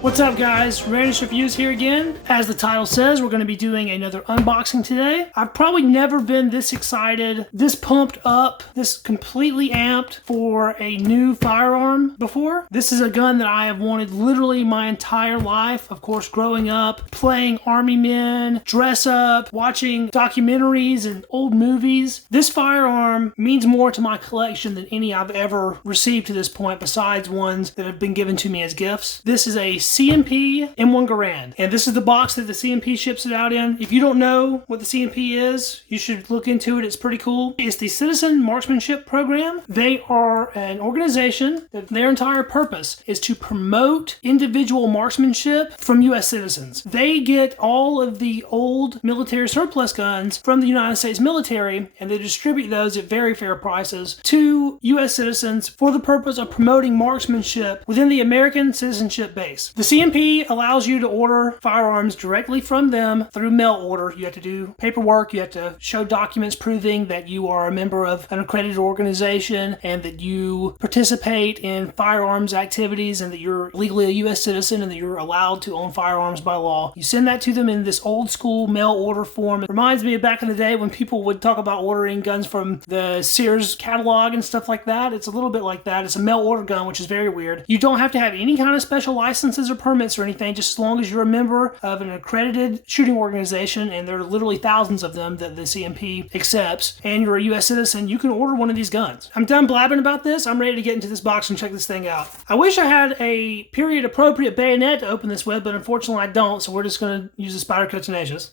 What's up guys, Readiness Reviews here again. As the title says, we're going to be doing another unboxing today. I've probably never been this excited, this pumped up, this completely amped for a new firearm before. This is a gun that I have wanted literally my entire life. Of course, growing up, playing Army men, dress up, watching documentaries and old movies. This firearm means more to my collection than any I've ever received to this point besides ones that have been given to me as gifts. This is a CMP M1 Garand, and this is the box that the CMP ships it out in. If you don't know what the CMP is, you should look into it. It's pretty cool. It's the Citizen Marksmanship Program. They are an organization that their entire purpose is to promote individual marksmanship from U.S. citizens. They get all of the old military surplus guns from the United States military, and they distribute those at very fair prices to U.S. citizens for the purpose of promoting marksmanship within the American citizenship base. The CMP allows you to order firearms directly from them through mail order. You have to do paperwork, you have to show documents proving that you are a member of an accredited organization and that you participate in firearms activities and that you're legally a U.S. citizen and that you're allowed to own firearms by law. You send that to them in this old school mail order form. It reminds me of back in the day when people would talk about ordering guns from the Sears catalog and stuff like that. It's a little bit like that. It's a mail order gun, which is very weird. You don't have to have any kind of special licenses or permits or anything, just as long as you're a member of an accredited shooting organization, and there are literally thousands of them that the CMP accepts, and you're a U.S. citizen, you can order one of these guns. I'm done blabbing about this. I'm ready to get into this box and check this thing out. I wish I had a period appropriate bayonet to open this with, but unfortunately I don't, so we're just going to use the Spyderco Tenacious.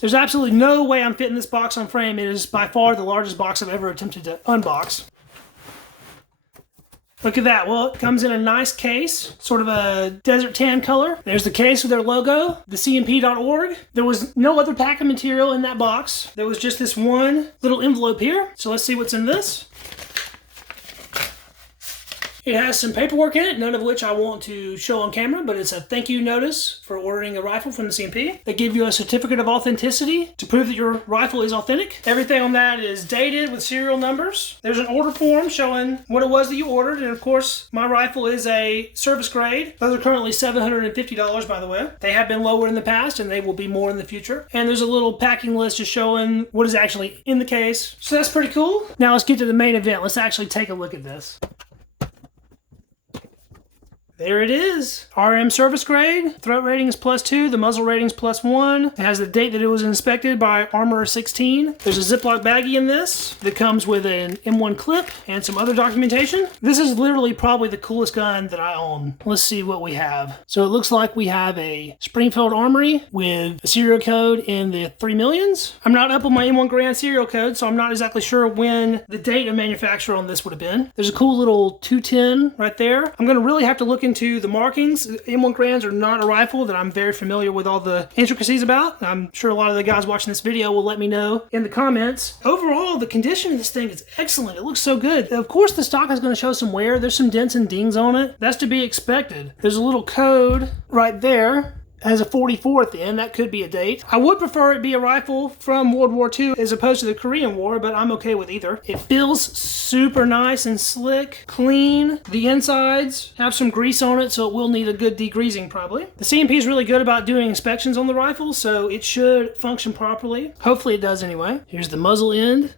There's absolutely no way I'm fitting this box on frame. It is by far the largest box I've ever attempted to unbox. Look at that. Well, it comes in a nice case, sort of a desert tan color. There's the case with their logo, the CMP.org. There was no other packing material in that box. There was just this one little envelope here. So let's see what's in this. It has some paperwork in it, none of which I want to show on camera, but it's a thank you notice for ordering a rifle from the CMP. They give you a certificate of authenticity to prove that your rifle is authentic. Everything on that is dated with serial numbers. There's an order form showing what it was that you ordered, and of course, my rifle is a service grade. Those are currently $750, by the way. They have been lower in the past, and they will be more in the future. And there's a little packing list just showing what is actually in the case. So that's pretty cool. Now let's get to the main event. Let's actually take a look at this. There it is. RM service grade. Throat rating is +2. The muzzle rating is +1. It has the date that it was inspected by Armorer 16. There's a Ziploc baggie in this that comes with an M1 clip and some other documentation. This is literally probably the coolest gun that I own. Let's see what we have. So it looks like we have a Springfield Armory with a serial code in the 3 millions. I'm not up on my M1 Garand serial code, so I'm not exactly sure when the date of manufacture on this would have been. There's a cool little 210 right there. I'm going to really have to look into the markings. M1 Garands are not a rifle that I'm very familiar with all the intricacies about. I'm sure a lot of the guys watching this video will let me know in the comments. Overall, the condition of this thing is excellent. It looks so good. Of course, the stock is going to show some wear. There's some dents and dings on it. That's to be expected. There's a little code right there. Has a 44 at the end. That could be a date. I would prefer it be a rifle from World War II as opposed to the Korean War, but I'm okay with either. It feels super nice and slick, clean. The insides have some grease on it, so it will need a good degreasing probably. The CMP is really good about doing inspections on the rifle, so it should function properly. Hopefully it does anyway. Here's the muzzle end.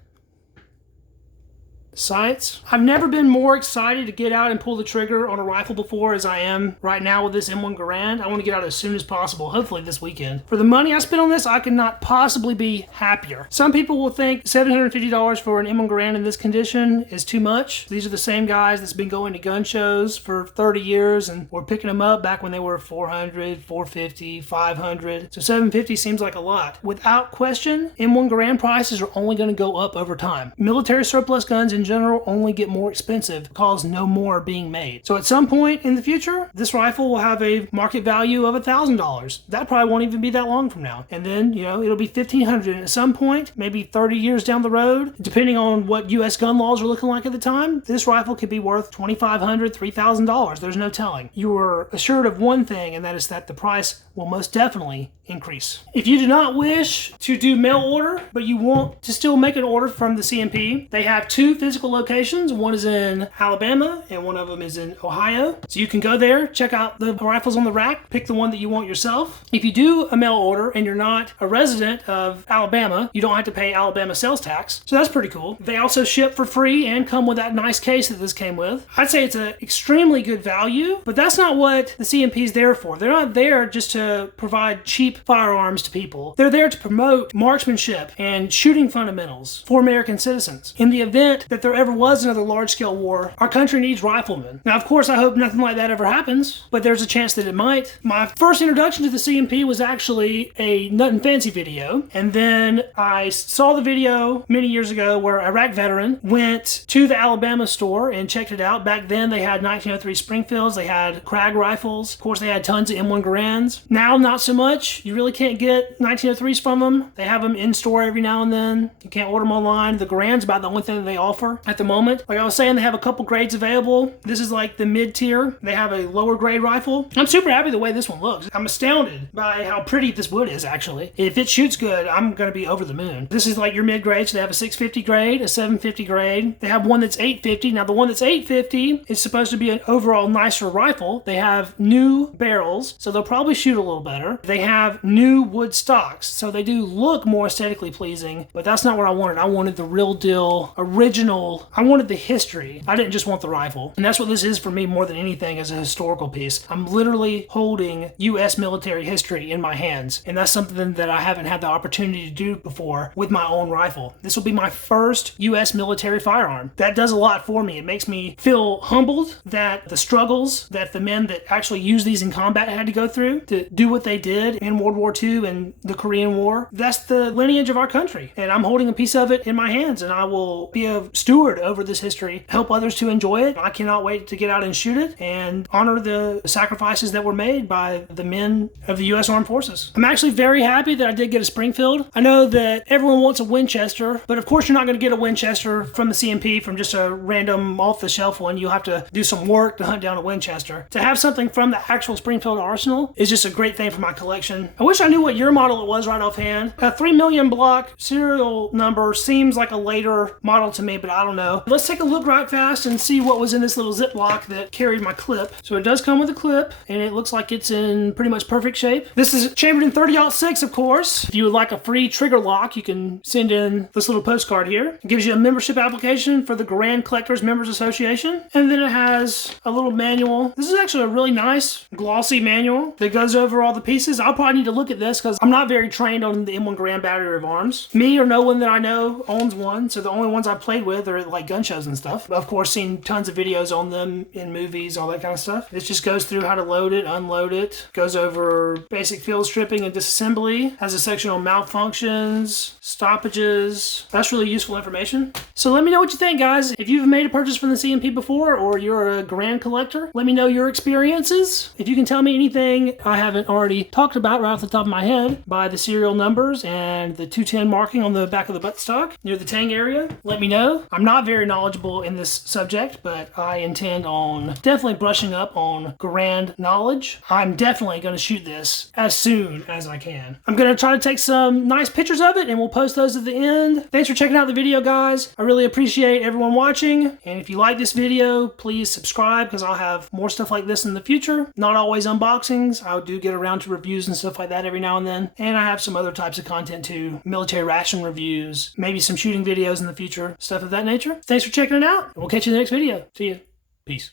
Sights. I've never been more excited to get out and pull the trigger on a rifle before as I am right now with this M1 Garand. I want to get out as soon as possible, hopefully this weekend. For the money I spent on this, I could not possibly be happier. Some people will think $750 for an M1 Garand in this condition is too much. These are the same guys that's been going to gun shows for 30 years and were picking them up back when they were $400, $450, $500. So $750 seems like a lot. Without question, M1 Garand prices are only going to go up over time. Military surplus guns in general only get more expensive because no more are being made. So at some point in the future, this rifle will have a market value of $1,000. That probably won't even be that long from now. And then, you know, it'll be $1,500. And at some point, maybe 30 years down the road, depending on what U.S. gun laws are looking like at the time, this rifle could be worth $2,500, $3,000. There's no telling. You are assured of one thing, and that is that the price will most definitely increase. If you do not wish to do mail order, but you want to still make an order from the CMP, they have 2 physical physical locations. One is in Alabama and one of them is in Ohio. So you can go there, check out the rifles on the rack, pick the one that you want yourself. If you do a mail order and you're not a resident of Alabama, you don't have to pay Alabama sales tax. So that's pretty cool. They also ship for free and come with that nice case that this came with. I'd say it's an extremely good value, but that's not what the CMP is there for. They're not there just to provide cheap firearms to people. They're there to promote marksmanship and shooting fundamentals for American citizens. In the event that there ever was another large-scale war, our country needs riflemen. Now, of course, I hope nothing like that ever happens, but there's a chance that it might. My first introduction to the CMP was actually a Nut and Fancy video, and then I saw the video many years ago where a Iraq veteran went to the Alabama store and checked it out. Back then, they had 1903 Springfields, they had Krag rifles, of course, they had tons of M1 Garands. Now, not so much. You really can't get 1903s from them. They have them in store every now and then. You can't order them online. The Garand's about the only thing that they offer at the moment. Like I was saying, they have a couple grades available. This is like the mid-tier. They have a lower grade rifle. I'm super happy the way this one looks. I'm astounded by how pretty this wood is, actually. If it shoots good, I'm going to be over the moon. This is like your mid-grade, so they have a 650 grade, a 750 grade. They have one that's 850. Now, the one that's 850 is supposed to be an overall nicer rifle. They have new barrels, so they'll probably shoot a little better. They have new wood stocks, so they do look more aesthetically pleasing, but that's not what I wanted. I wanted the real deal, original. I wanted the history. I didn't just want the rifle. And that's what this is for me more than anything as a historical piece. I'm literally holding U.S. military history in my hands, and that's something that I haven't had the opportunity to do before with my own rifle. This will be my first U.S. military firearm. That does a lot for me. It makes me feel humbled that the struggles that the men that actually use these in combat had to go through to do what they did in World War II and the Korean War. That's the lineage of our country, and I'm holding a piece of it in my hands, and I will be a steward over this history, help others to enjoy it. I cannot wait to get out and shoot it and honor the sacrifices that were made by the men of the U.S. Armed Forces. I'm actually very happy that I did get a Springfield. I know that everyone wants a Winchester, but of course you're not going to get a Winchester from the CMP from just a random off-the-shelf one. You'll have to do some work to hunt down a Winchester. To have something from the actual Springfield arsenal is just a great thing for my collection. I wish I knew what year model it was right offhand. A 3 million block serial number seems like a later model to me, but I don't know. Let's take a look right fast and see what was in this little Ziploc that carried my clip. So it does come with a clip, and it looks like it's in pretty much perfect shape. This is chambered in 30-06, of course. If you would like a free trigger lock, you can send in this little postcard here. It gives you a membership application for the Garand Collectors Members Association, and then it has a little manual. This is actually a really nice glossy manual that goes over all the pieces. I'll probably need to look at this because I'm not very trained on the M1 Garand battery of arms. Me or no one that I know owns one, so the only ones I've played with are like gun shows and stuff. Of course, seen tons of videos on them in movies, all that kind of stuff. This just goes through how to load it, unload it, goes over basic field stripping and disassembly, has a section on malfunctions, stoppages. That's really useful information. So let me know what you think, guys. If you've made a purchase from the CMP before, or you're a Garand collector, let me know your experiences. If you can tell me anything I haven't already talked about right off the top of my head by the serial numbers and the 210 marking on the back of the buttstock near the tang area, let me know. I'm not very knowledgeable in this subject, but I intend on definitely brushing up on Garand knowledge. I'm definitely going to shoot this as soon as I can. I'm going to try to take some nice pictures of it, and we'll post those at the end. Thanks for checking out the video, guys. I really appreciate everyone watching, and if you like this video, please subscribe because I'll have more stuff like this in the future. Not always unboxings. I do get around to reviews and stuff like that every now and then, and I have some other types of content too. Military ration reviews, maybe some shooting videos in the future, stuff of that nature. Thanks for checking it out, and we'll catch you in the next video. See ya. Peace.